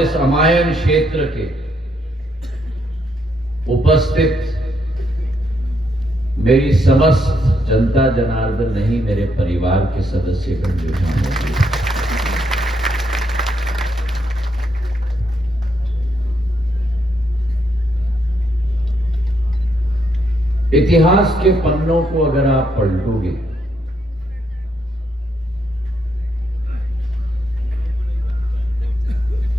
इस अमायन क्षेत्र के उपस्थित मेरी समस्त जनता जनार्दन नहीं, मेरे परिवार के सदस्यगण जो यहाँ मौजूद हैं, इतिहास के पन्नों को अगर आप पलटोगे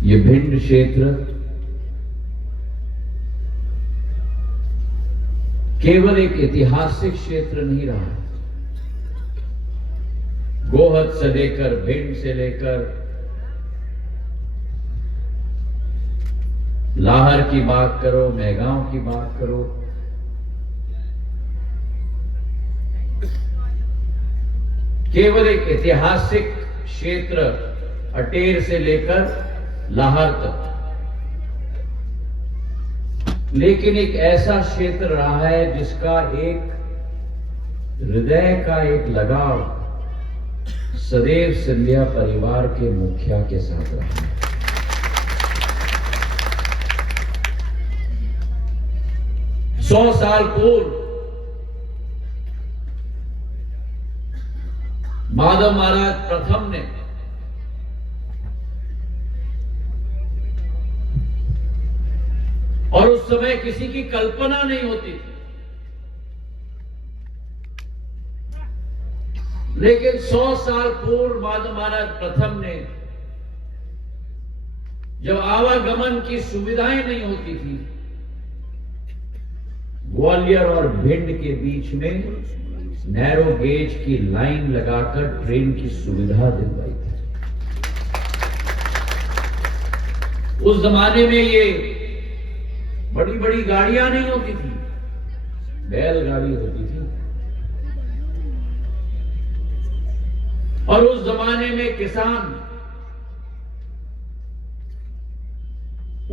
ये भिंड क्षेत्र केवल एक ऐतिहासिक क्षेत्र नहीं रहा। गोहद से लेकर, भिंड से लेकर लाहर की बात करो, मेहगांव की बात करो, केवल एक ऐतिहासिक क्षेत्र अटेर से लेकर लाहर तक, लेकिन एक ऐसा क्षेत्र रहा है जिसका एक हृदय का एक लगाव सदैव सिंधिया परिवार के मुखिया के साथ रहा है। सौ साल पूर्व माधव महाराज प्रथम ने और उस समय किसी की कल्पना नहीं होती थी, लेकिन 100 साल पूर्व माधव महाराज प्रथम ने, जब आवागमन की सुविधाएं नहीं होती थी, ग्वालियर और भिंड के बीच में नैरो गेज की लाइन लगाकर ट्रेन की सुविधा दिलवाई थी। उस जमाने में ये बड़ी बड़ी गाड़ियां नहीं होती थी, बैलगाड़ी होती थी। और उस जमाने में किसान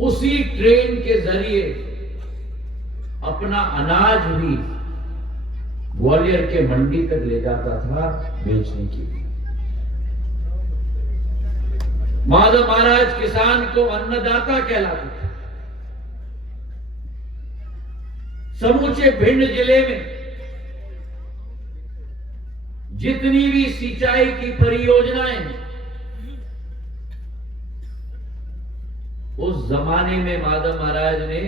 उसी ट्रेन के जरिए अपना अनाज भी ग्वालियर के मंडी तक ले जाता था बेचने के लिए। माधव महाराज किसान को अन्नदाता कहलाते थे। समूचे भिंड जिले में जितनी भी सिंचाई की परियोजनाएं हैं, उस जमाने में माधव महाराज ने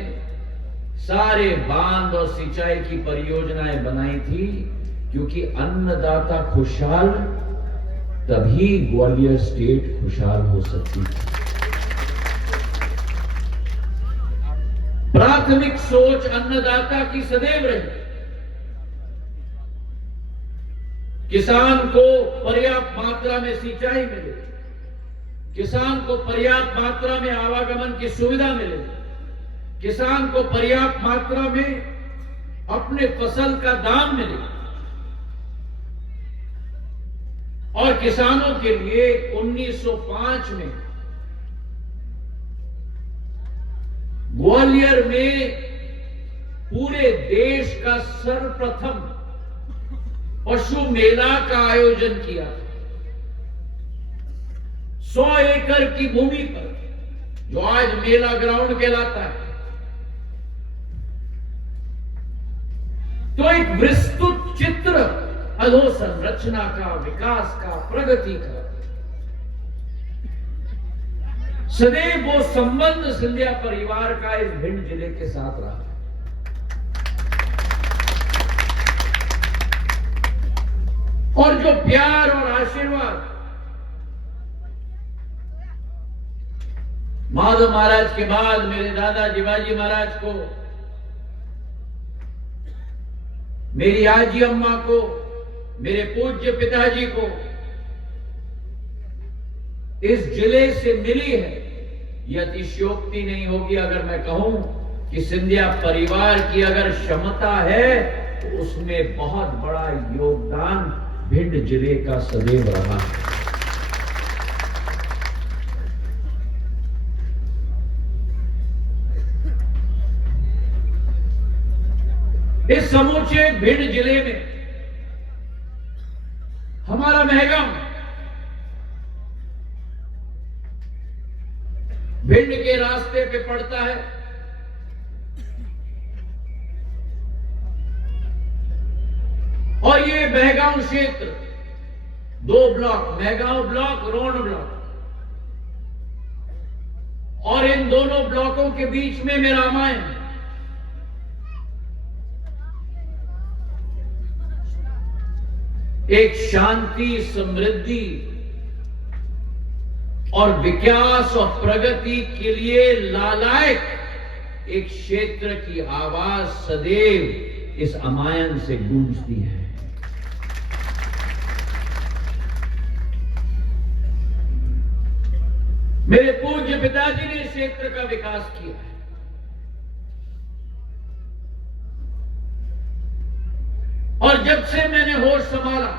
सारे बांध और सिंचाई की परियोजनाएं बनाई थी, क्योंकि अन्नदाता खुशहाल तभी ग्वालियर स्टेट खुशहाल हो सकती थी। प्राथमिक सोच अन्नदाता की सदैव रही, किसान को पर्याप्त मात्रा में सिंचाई मिले, किसान को पर्याप्त मात्रा में आवागमन की सुविधा मिले, किसान को पर्याप्त मात्रा में अपने फसल का दाम मिले, और किसानों के लिए 1905 में ग्वालियर में पूरे देश का सर्वप्रथम पशु मेला का आयोजन किया था। 100 एकड़ की भूमि पर, जो आज मेला ग्राउंड कहलाता है, तो एक विस्तृत चित्र अधोसंरचना का, विकास का, प्रगति का, सदैव वो संबंध सिंधिया परिवार का इस भिंड जिले के साथ रहा है। और जो प्यार और आशीर्वाद माधव महाराज के बाद मेरे दादा जिवाजी महाराज को, मेरी आजी अम्मा को, मेरे पूज्य पिताजी को इस जिले से मिली है, यह अतिशयोक्ति नहीं होगी अगर मैं कहूं कि सिंधिया परिवार की अगर क्षमता है तो उसमें बहुत बड़ा योगदान भिंड जिले का सदैव रहा है। इस समूचे भिंड जिले में हमारा मेहगांव भिंड के रास्ते पे पड़ता है। और ये महगांव क्षेत्र 2 block, Mahgaon block, road block, और इन दोनों ब्लॉकों के बीच में मेरा रामायण। एक शांति, समृद्धि और विकास और प्रगति के लिए लालायक एक क्षेत्र की आवाज सदैव इस रामायण से गूंजती है। मेरे पूज्य पिताजी ने इस क्षेत्र का विकास किया है। और जब से मैंने होश संभाला,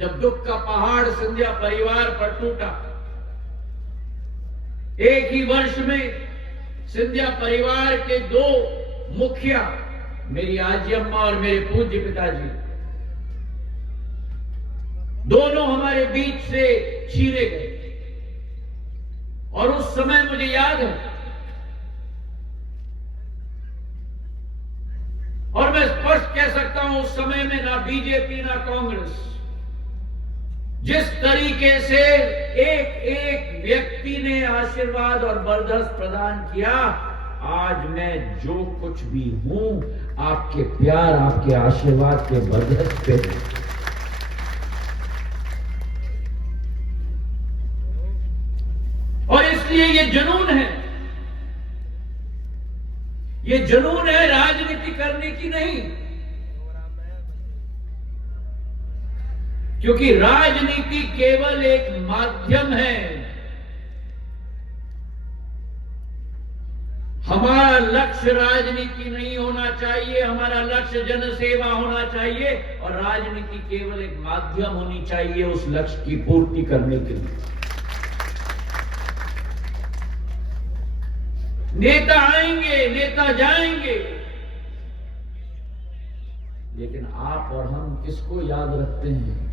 जब दुख का पहाड़ सिंधिया परिवार पर टूटा, एक ही वर्ष में सिंधिया परिवार के 2 मुखिया, मेरी आजी अम्मा और मेरे पूज्य पिताजी, दोनों हमारे बीच से चीरे गए। और उस समय मुझे याद है, और मैं स्पष्ट कह सकता हूं, उस समय में ना बीजेपी ना कांग्रेस, जिस तरीके से एक एक व्यक्ति ने आशीर्वाद और बरदस्त प्रदान किया, आज मैं जो कुछ भी हूं आपके प्यार, आपके आशीर्वाद के बरदस्त पे। और इसलिए ये जुनून है, ये जुनून है राजनीति करने की नहीं, क्योंकि राजनीति केवल एक माध्यम है। हमारा लक्ष्य राजनीति नहीं होना चाहिए, हमारा लक्ष्य जनसेवा होना चाहिए, और राजनीति केवल एक माध्यम होनी चाहिए उस लक्ष्य की पूर्ति करने के लिए। नेता आएंगे, नेता जाएंगे, लेकिन आप और हम किसको याद रखते हैं?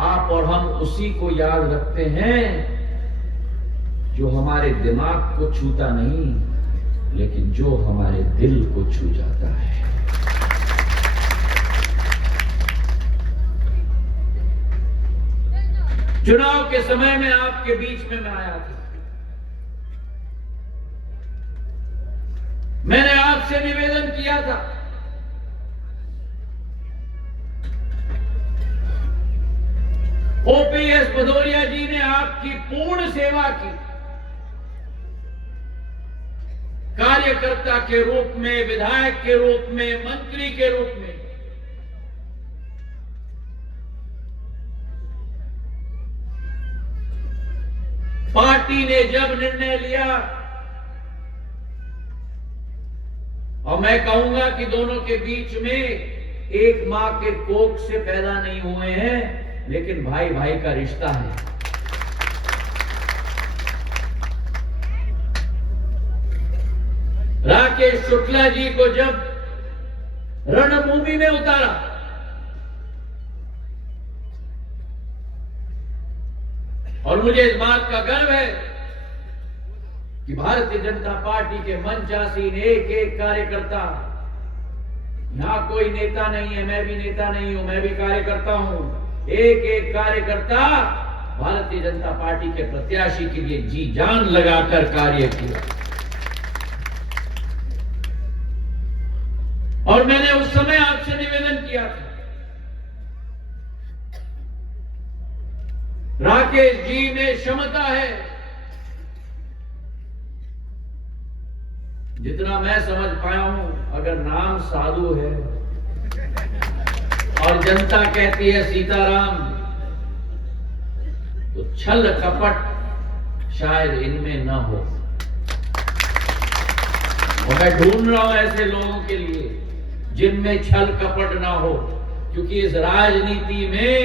आप और हम उसी को याद रखते हैं जो हमारे दिमाग को छूता नहीं, लेकिन जो हमारे दिल को छू जाता है। चुनाव के समय में आपके बीच में मैं आया था। मैंने आपसे निवेदन किया था, ओपीएस भदौरिया जी ने आपकी पूर्ण सेवा की, कार्यकर्ता के रूप में, विधायक के रूप में, मंत्री के रूप में। पार्टी ने जब निर्णय लिया, और मैं कहूंगा कि दोनों के बीच में एक मां के कोख से पैदा नहीं हुए हैं, लेकिन भाई भाई का रिश्ता है। राकेश शुक्ला जी को जब रणभूमि में उतारा, और मुझे इस बात का गर्व है कि भारतीय जनता पार्टी के मंचासीन एक एक कार्यकर्ता, यहां कोई नेता नहीं है, मैं भी नेता नहीं हूं, मैं भी कार्यकर्ता हूं, एक एक कार्यकर्ता भारतीय जनता पार्टी के प्रत्याशी के लिए जी जान लगाकर कार्य किया। और मैंने उस समय आपसे निवेदन किया था, राकेश जी में क्षमता है, जितना मैं समझ पाया हूं, अगर नाम साधु है और जनता कहती है सीताराम, तो छल कपट शायद इनमें न हो। और मैं ढूंढ रहा हूं ऐसे लोगों के लिए जिनमें छल कपट ना हो, क्योंकि इस राजनीति में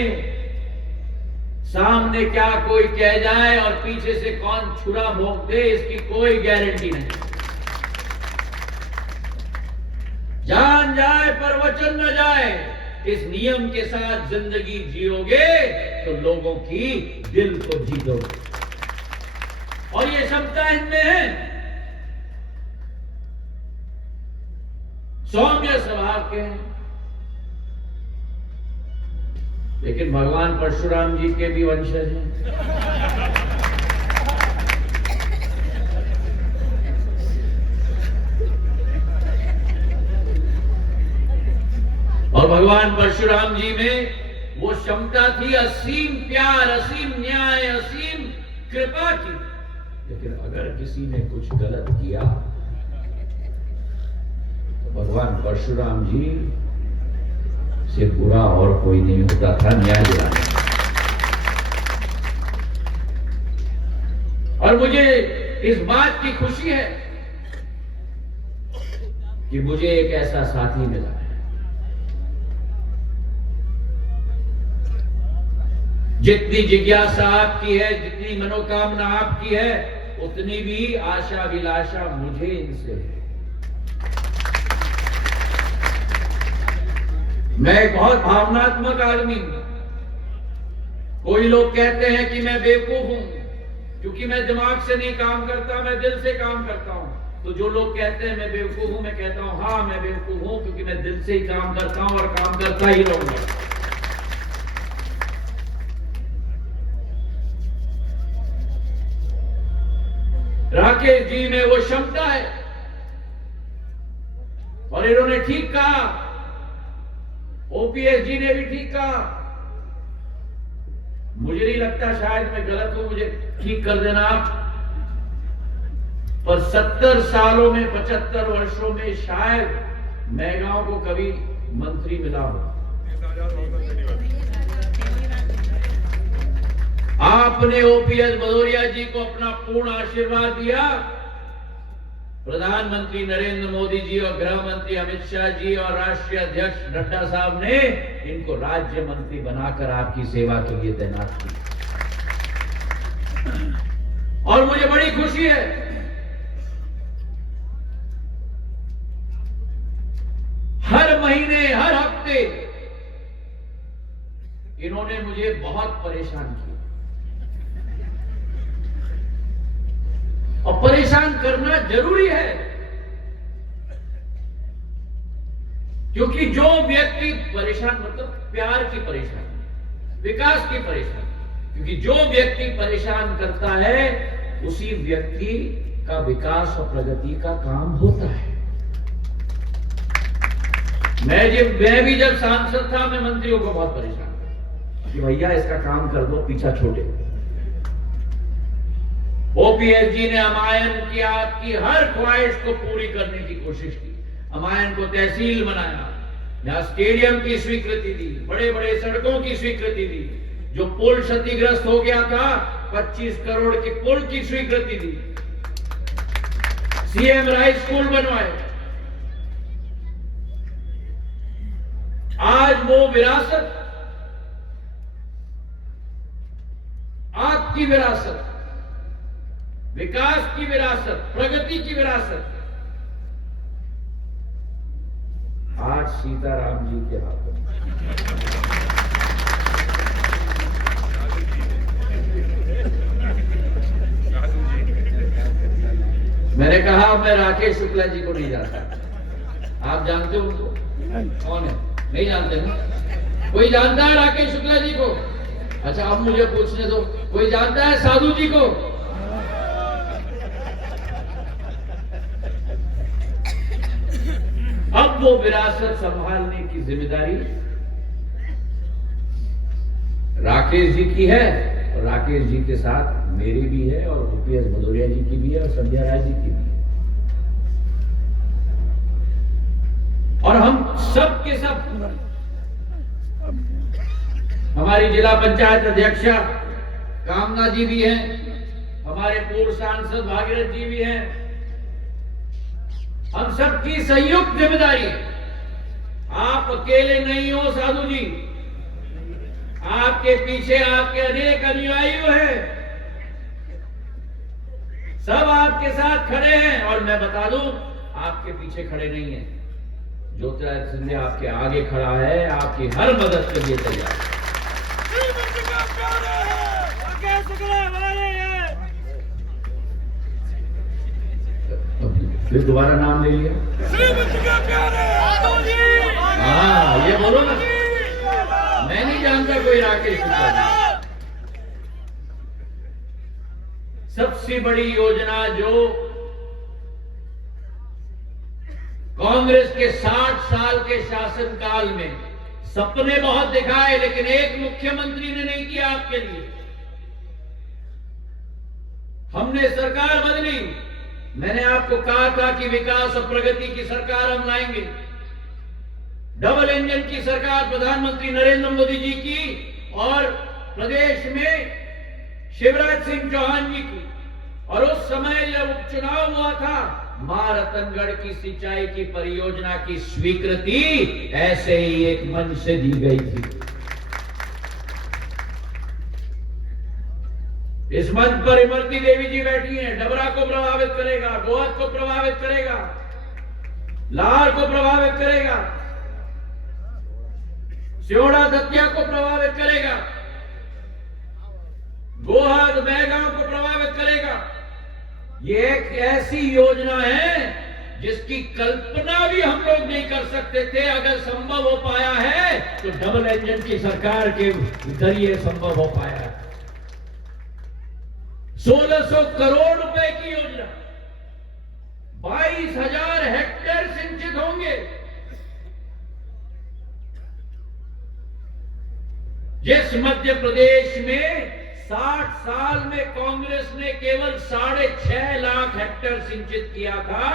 सामने क्या कोई कह जाए और पीछे से कौन छुरा भोंक दे, इसकी कोई गारंटी नहीं। जान जाए पर वचन न जाए, इस नियम के साथ जिंदगी जियोगे तो लोगों की दिल को जीतोगे। और ये क्षमता इनमें है। सौम्य स्वभाव के हैं, लेकिन भगवान परशुराम जी के भी वंशज हैं। और भगवान परशुराम जी में वो क्षमता थी असीम प्यार, असीम न्याय, असीम कृपा की। लेकिन अगर किसी ने कुछ गलत किया तो भगवान परशुराम जी से बुरा और कोई नहीं होता था न्याय दिलाने। और मुझे इस बात की खुशी है कि मुझे एक ऐसा साथी मिला है। जितनी जिज्ञासा आपकी है, जितनी मनोकामना आपकी है, उतनी भी आशा अभिलाषा मुझे इनसे है। मैं एक बहुत भावनात्मक आदमी हूं। कोई लोग कहते हैं कि मैं बेवकूफ हूं क्योंकि मैं दिमाग से नहीं काम करता, मैं दिल से काम करता हूं। तो जो लोग कहते हैं मैं बेवकूफ हूं, मैं कहता हूं हां मैं बेवकूफ हूं क्योंकि मैं दिल से ही काम करता हूं और काम करता ही रहूंगा। राकेश जी में वो क्षमता है और इन्होंने ठीक कहा, ओपीएस जी ने भी ठीक कहा। मुझे नहीं लगता, शायद मैं गलत हूं, मुझे ठीक कर देना आप, पर 70 सालों में 75 वर्षों में शायद मैगांव को कभी मंत्री मिला हो। आपने ओपीएस भदौरिया जी को अपना पूर्ण आशीर्वाद दिया। प्रधानमंत्री नरेंद्र मोदी जी और गृह मंत्री अमित शाह जी और राष्ट्रीय अध्यक्ष नड्डा साहब ने इनको राज्य मंत्री बनाकर आपकी सेवा के लिए तैनात किया। और मुझे बड़ी खुशी है हर महीने हर हफ्ते इन्होंने मुझे बहुत परेशान किया। और परेशान करना जरूरी है, क्योंकि जो व्यक्ति परेशान मतलब प्यार की परेशानी, विकास की परेशानी, क्योंकि जो व्यक्ति परेशान करता है उसी व्यक्ति का विकास और प्रगति का काम होता है। मैं भी जब सांसद था मैं मंत्रियों को बहुत परेशान था कि भैया इसका काम कर दो, पीछा छोड़े। ओपीएस जी ने अमायन की आपकी हर ख्वाहिश को पूरी करने की कोशिश की। अमायन को तहसील बनाया, यहां स्टेडियम की स्वीकृति दी, बड़े बड़े सड़कों की स्वीकृति दी, जो पुल क्षतिग्रस्त हो गया था 25 करोड़ के पुल की स्वीकृति दी, सीएम राइस स्कूल बनवाए। आज वो विरासत, आपकी विरासत, विकास की विरासत, प्रगति की विरासत आज सीताराम जी के हाथों में। मैंने कहा मैं राकेश शुक्ला जी को नहीं जानता। आप जानते हो उनको? कौन है? नहीं जानते ना? कोई जानता है राकेश शुक्ला जी को? अच्छा अब मुझे पूछने दो, कोई जानता है साधु जी को? अब वो विरासत संभालने की जिम्मेदारी राकेश जी की है, और राकेश जी के साथ मेरी भी है, और ओपीएस भदौरिया जी की भी है, और संध्या राय जी की भी है। और हम सब के सब, हमारी जिला पंचायत अध्यक्षा कामना जी भी हैं, हमारे पूर्व सांसद भागीरथ जी भी हैं, हम सबकी संयुक्त जिम्मेदारी है। आप अकेले नहीं हो साधु जी, आपके पीछे आपके अनेक अनुयायी हैं, सब आपके साथ खड़े हैं। और मैं बता दूं, आपके पीछे खड़े नहीं हैं, ज्योतिरादित्य सिंधिया आपके आगे खड़ा है, आपकी हर मदद के लिए तैयार है। फिर दोबारा नाम ले लिया। हाँ, ये बोलो ना, मैं नहीं जानता कोई राकेश शुक्ला। सबसे बड़ी योजना जो कांग्रेस के 60 साल के शासनकाल में सपने बहुत दिखाए, लेकिन एक मुख्यमंत्री ने नहीं किया आपके लिए। हमने सरकार बदली। मैंने आपको कहा था कि विकास और प्रगति की सरकार हम लाएंगे। डबल इंजन की सरकार प्रधानमंत्री नरेंद्र मोदी जी की और प्रदेश में शिवराज सिंह चौहान जी की। और उस समय जब उपचुनाव हुआ था, मां रतनगढ़ की सिंचाई की परियोजना की स्वीकृति ऐसे ही एक मंच से दी गई थी। इस मंच पर इमरती देवी जी बैठी हैं। डबरा को प्रभावित करेगा, गोहद को प्रभावित करेगा, लाहौर को प्रभावित करेगा, सियोड़ा दतिया को प्रभावित करेगा, गोहद मैगांव को प्रभावित करेगा। ये एक ऐसी योजना है जिसकी कल्पना भी हम लोग नहीं कर सकते थे। अगर संभव हो पाया है तो डबल इंजन की सरकार के जरिए संभव हो पाया है। 1600 करोड़ रुपए की योजना, 22,000 हेक्टेयर सिंचित होंगे। जिस मध्य प्रदेश में 60 साल में कांग्रेस ने केवल 6.5 लाख हेक्टेयर सिंचित किया था,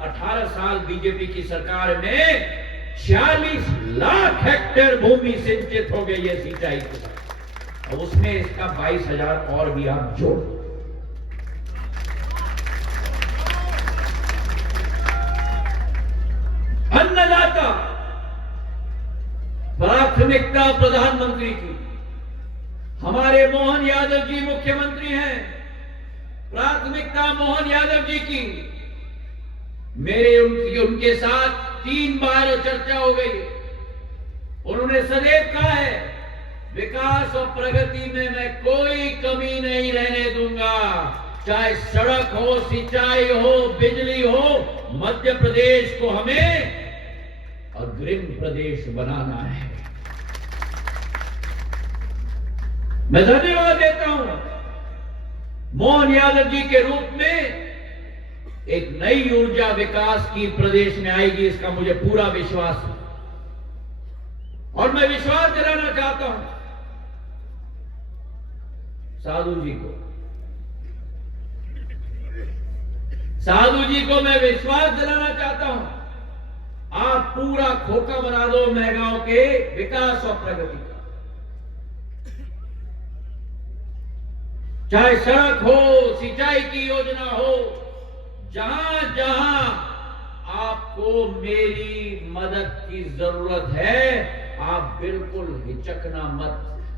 18 साल बीजेपी की सरकार में 46 लाख हेक्टेयर भूमि सिंचित हो गई है सिंचाई के साथ। और उसमें इसका 22,000 और भी आप जोड़। अन्नदाता प्राथमिकता प्रधानमंत्री की। हमारे मोहन यादव जी मुख्यमंत्री हैं, प्राथमिकता मोहन यादव जी की। मेरे उनके साथ 3 बार चर्चा हो गई। उन्होंने सदैव कहा है, विकास और प्रगति में मैं कोई कमी नहीं रहने दूंगा। चाहे सड़क हो, सिंचाई हो, बिजली हो, मध्य प्रदेश को हमें अग्रिम प्रदेश बनाना है। मैं धन्यवाद देता हूं मोहन यादव जी के रूप में। एक नई ऊर्जा विकास की प्रदेश में आएगी, इसका मुझे पूरा विश्वास है। और मैं विश्वास दिलाना चाहता हूं साधु जी को मैं विश्वास दिलाना चाहता हूं, आप पूरा खोखा बना दो मैगांव के विकास और प्रगति का। चाहे सड़क हो, सिंचाई की योजना हो, जहां जहां आपको मेरी मदद की जरूरत है, आप बिल्कुल हिचकना मत।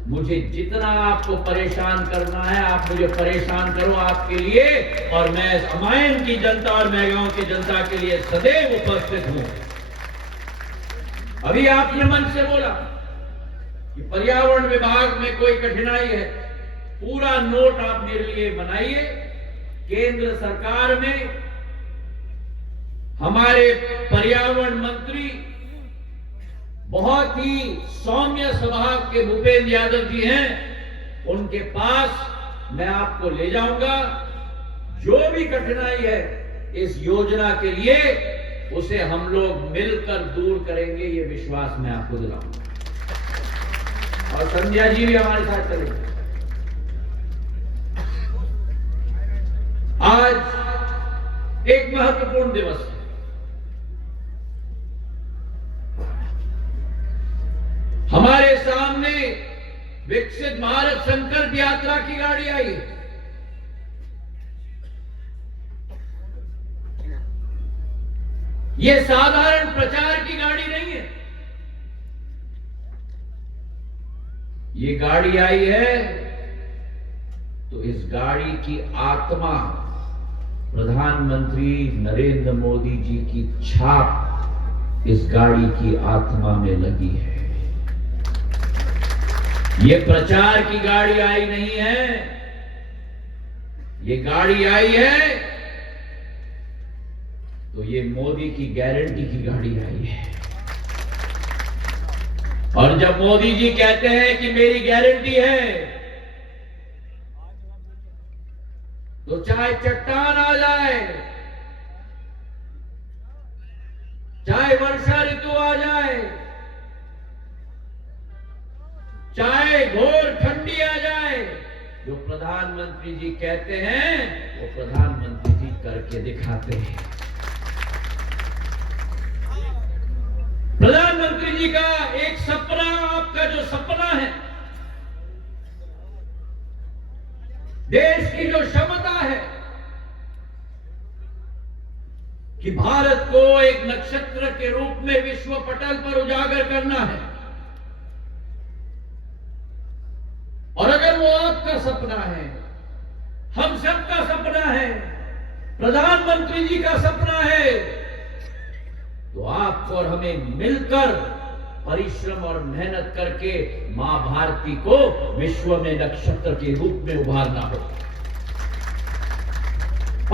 मुझे जितना आपको परेशान करना है, आप मुझे परेशान करो आपके लिए, और मैं अमायन की जनता और मैगांव की जनता के लिए सदैव उपस्थित हूं। अभी आपने मन से बोला कि पर्यावरण विभाग में कोई कठिनाई है, पूरा नोट आप मेरे लिए बनाइए। केंद्र सरकार में हमारे पर्यावरण मंत्री बहुत ही सौम्य स्वभाव के भूपेंद्र यादव जी हैं, उनके पास मैं आपको ले जाऊंगा। जो भी कठिनाई है इस योजना के लिए, उसे हम लोग मिलकर दूर करेंगे, ये विश्वास मैं आपको दिलाऊंगा। और संध्या जी भी हमारे साथ चलेंगे। आज एक महत्वपूर्ण दिवस है। हमारे सामने विकसित भारत संकल्प यात्रा की गाड़ी आई है। यह साधारण प्रचार की गाड़ी नहीं है। ये गाड़ी आई है तो इस गाड़ी की आत्मा प्रधानमंत्री नरेंद्र मोदी जी की छाप इस गाड़ी की आत्मा में लगी है। ये प्रचार की गाड़ी आई नहीं है, ये गाड़ी आई है तो ये मोदी की गारंटी की गाड़ी आई है। और जब मोदी जी कहते हैं कि मेरी गारंटी है, तो चाहे चट्टान आ जाए, चाहे वर्षा ऋतु आ जाए, चाहे घोर ठंडी आ जाए, जो प्रधानमंत्री जी कहते हैं वो प्रधानमंत्री जी करके दिखाते हैं। प्रधानमंत्री जी का एक सपना, आपका जो सपना है, देश की जो क्षमता है कि भारत को एक नक्षत्र के रूप में विश्व पटल पर उजागर करना है, और अगर वो आपका सपना है, हम सबका सपना है, प्रधानमंत्री जी का सपना है, तो आपको और हमें मिलकर परिश्रम और मेहनत करके मां भारती को विश्व में नक्षत्र के रूप में उभारना हो।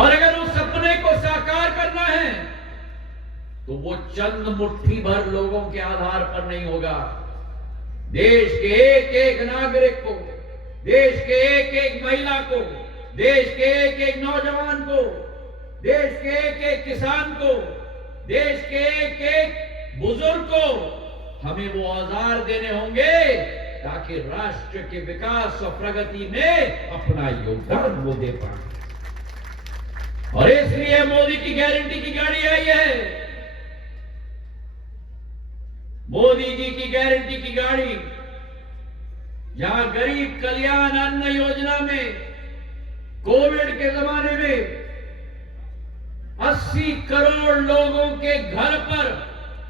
और अगर उस सपने को साकार करना है तो वो चंद मुट्ठी भर लोगों के आधार पर नहीं होगा। देश के एक एक नागरिक को, देश के एक एक महिला को, देश के एक एक नौजवान को, देश के एक एक किसान को, देश के एक एक बुजुर्ग को हमें वो औजार देने होंगे ताकि राष्ट्र के विकास और प्रगति में अपना योगदान वो दे पाए। और इसलिए मोदी की गारंटी की गाड़ी आई है। मोदी जी की गारंटी की गाड़ी, जहां गरीब कल्याण अन्न योजना में कोविड के जमाने में 80 करोड़ लोगों के घर पर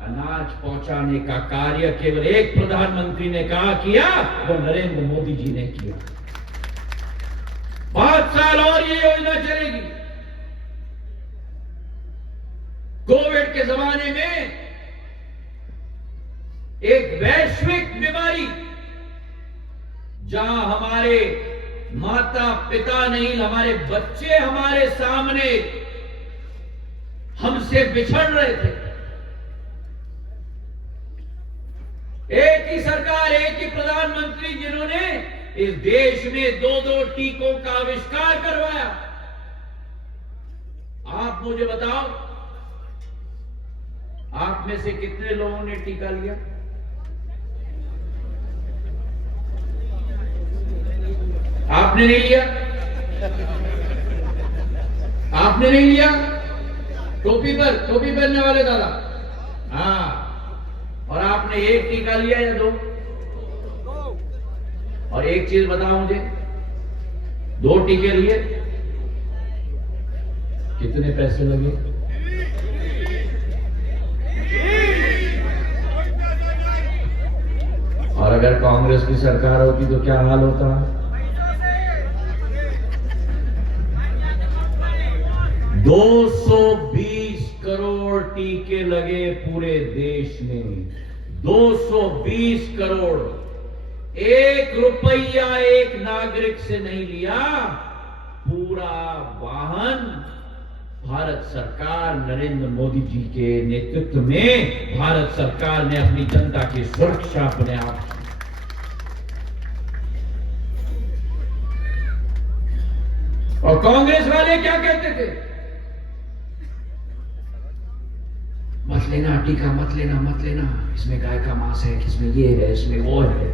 अनाज पहुंचाने का कार्य केवल एक प्रधानमंत्री ने कहा किया, वो नरेंद्र मोदी जी ने किया। 5 साल और ये योजना चलेगी। कोविड के जमाने में एक वैश्विक बीमारी, जहां हमारे माता पिता नहीं, हमारे बच्चे हमारे सामने हमसे बिछड़ रहे थे, एक ही सरकार, एक ही प्रधानमंत्री जिन्होंने इस देश में 2-2 टीकों का आविष्कार करवाया। आप मुझे बताओ, आप में से कितने लोगों ने टीका लिया? आपने नहीं लिया? आपने नहीं लिया? टोपी पहनने वाले दादा, हाँ। और आपने एक टीका लिया या 2? और एक चीज बताओ मुझे, 2 टीके लिए कितने पैसे लगे? और अगर कांग्रेस की सरकार होती तो क्या हाल होता? 220 करोड़ टीके लगे पूरे देश में। 220 करोड़। 1 रुपया एक नागरिक से नहीं लिया। पूरा वाहन भारत सरकार, नरेंद्र मोदी जी के नेतृत्व में भारत सरकार ने अपनी जनता की सुरक्षा अपने आप की। और कांग्रेस वाले क्या कहते थे? मत लेना टीका, मत लेना, इसमें गाय का मांस है, इसमें ये है, इसमें वो है।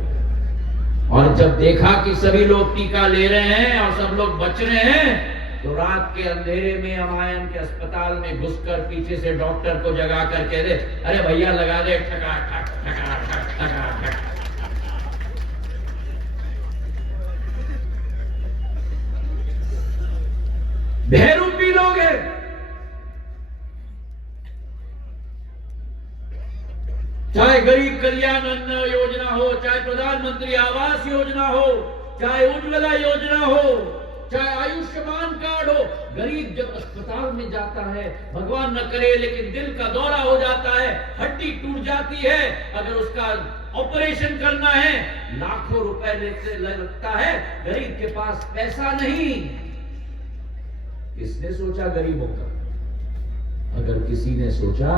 और जब देखा कि सभी लोग टीका ले रहे हैं और सब लोग बच रहे हैं, तो रात के अंधेरे में अमायन के अस्पताल में घुसकर पीछे से डॉक्टर को जगा कर कह दे, अरे भैया लगा दे, ठका ठक ठका ठक ठका ठक। बहरूपी लोग हैं। चाहे गरीब कल्याण अन्न योजना हो, चाहे प्रधानमंत्री आवास योजना हो, चाहे उज्ज्वला योजना हो, चाहे आयुष्मान कार्ड हो, गरीब जब अस्पताल में जाता है, भगवान न करे लेकिन दिल का दौरा हो जाता है, हड्डी टूट जाती है, अगर उसका ऑपरेशन करना है लाखों रुपए लगता है, गरीब के पास पैसा नहीं। किसने सोचा गरीबों का? अगर किसी ने सोचा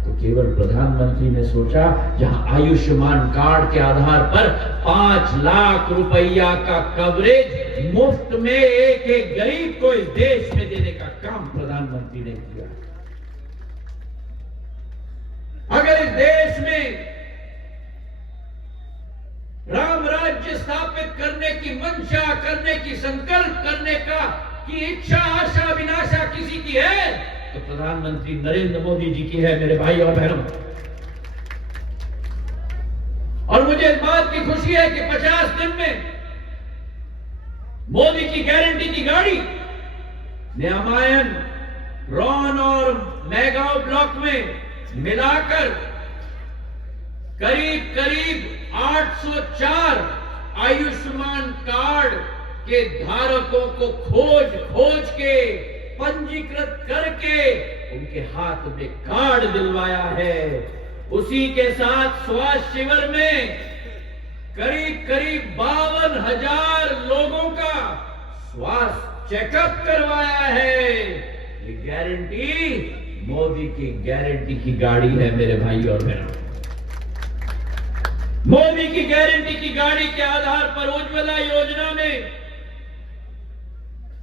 तो केवल प्रधानमंत्री ने सोचा, जहां आयुष्मान कार्ड के आधार पर 5 लाख रुपया का कवरेज मुफ्त में एक एक गरीब को इस देश में देने का काम प्रधानमंत्री ने किया। अगर इस देश में राम राज्य स्थापित करने की मंशा, करने की संकल्प करने की इच्छा, आशा, अभिलाषा किसी की है तो प्रधानमंत्री नरेंद्र मोदी जी की है, मेरे भाई और बहनों। और मुझे इस बात की खुशी है कि 50 दिन में मोदी की गारंटी की गाड़ी न्यामायन, रॉन और मेगांव ब्लॉक में मिलाकर करीब करीब 804 आयुष्मान कार्ड के धारकों को खोज के पंजीकृत करके उनके हाथ में कार्ड दिलवाया है। उसी के साथ स्वास्थ्य शिविर में करीब करीब 52,000 लोगों का स्वास्थ्य चेकअप करवाया है। ये गारंटी मोदी की गारंटी की गाड़ी है, मेरे भाई और बहनों। मोदी की गारंटी की गाड़ी के आधार पर उज्ज्वला योजना में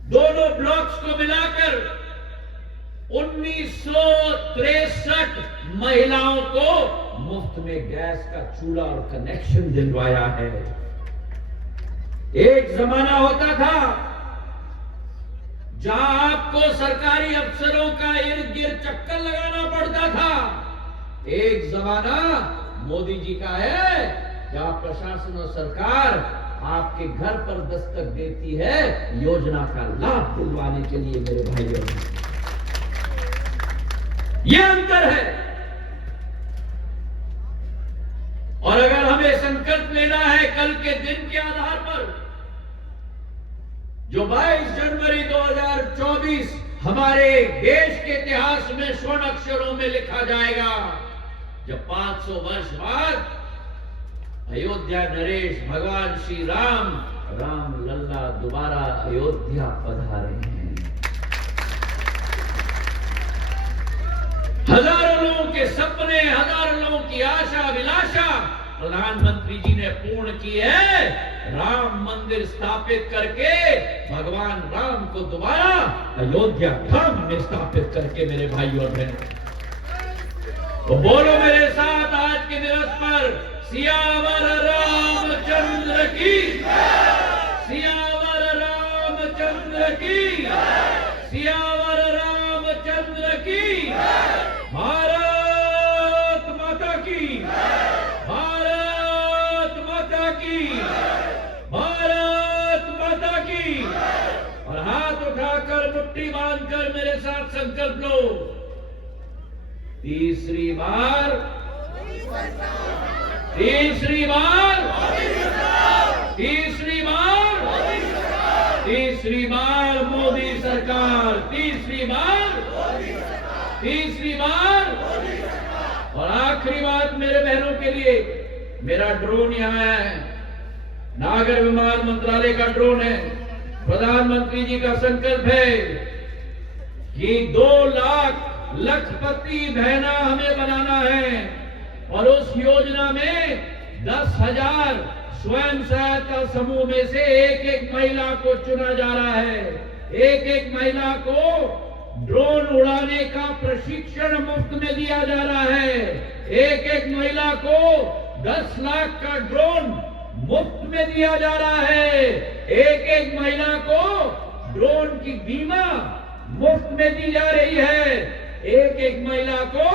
दोनों ब्लॉक्स को मिलाकर 1963 महिलाओं को मुफ्त में गैस का चूल्हा और कनेक्शन दिलवाया है। एक जमाना होता था जहां आपको सरकारी अफसरों का इर्द गिर्द चक्कर लगाना पड़ता था। एक जमाना मोदी जी का है जहां प्रशासन और सरकार आपके घर पर दस्तक देती है योजना का लाभ दिलवाने के लिए, मेरे भाइयों। यह अंतर है। और अगर हमें संकल्प लेना है कल के दिन के आधार पर, जो 22 जनवरी 2024 हमारे देश के इतिहास में स्वर्ण अक्षरों में लिखा जाएगा, जब 500 वर्ष बाद अयोध्या नरेश भगवान श्री राम, राम लल्ला दोबारा अयोध्या पधारे हैं। हजारों लोगों के सपने, हजारों लोगों की आशा अभिलाषा प्रधानमंत्री जी ने पूर्ण की है। राम मंदिर स्थापित करके भगवान राम को दोबारा अयोध्या धाम में स्थापित करके, मेरे भाई और बहनों। तो बोलो मेरे साथ आज के दिवस पर, सियावर रामचंद्र की, सियावर रामचंद्र की, सियावर रामचंद्र की, भारत माता की, भारत माता की, भारत माता की। और हाथ उठाकर मुट्ठी बांधकर मेरे साथ संकल्प लो, तीसरी बार, तीसरी बार, तीसरी बार, तीसरी बार मोदी सरकार, तीसरी बार, तीसरी बार। और आखिरी बात मेरे बहनों के लिए, मेरा ड्रोन यहां है, नागर विमान मंत्रालय का ड्रोन है। प्रधानमंत्री जी का संकल्प है कि 2 लाख लखपति बहना हमें बनाना है। और उस योजना में 10,000 स्वयं सहायता समूह में से एक एक महिला को चुना जा रहा है। एक एक महिला को ड्रोन उड़ाने का प्रशिक्षण मुफ्त में दिया जा रहा है। एक एक महिला को 10 लाख का ड्रोन मुफ्त में दिया जा रहा है। एक एक महिला को ड्रोन की बीमा मुफ्त में दी जा रही है। एक एक महिला को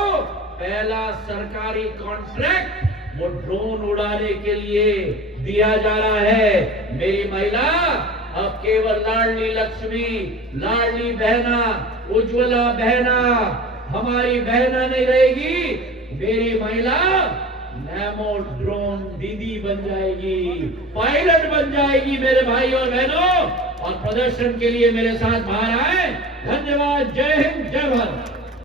पहला सरकारी कॉन्ट्रैक्ट वो ड्रोन उड़ाने के लिए दिया जा रहा है। मेरी महिला अब केवल लाडली लक्ष्मी, लाडली बहना, उज्ज्वला बहना हमारी बहना नहीं रहेगी। मेरी महिला नैमो ड्रोन दीदी बन जाएगी, पायलट बन जाएगी, मेरे भाई और बहनों। और प्रदर्शन के लिए मेरे साथ बाहर आए। धन्यवाद। जय हिंद, जय भारत।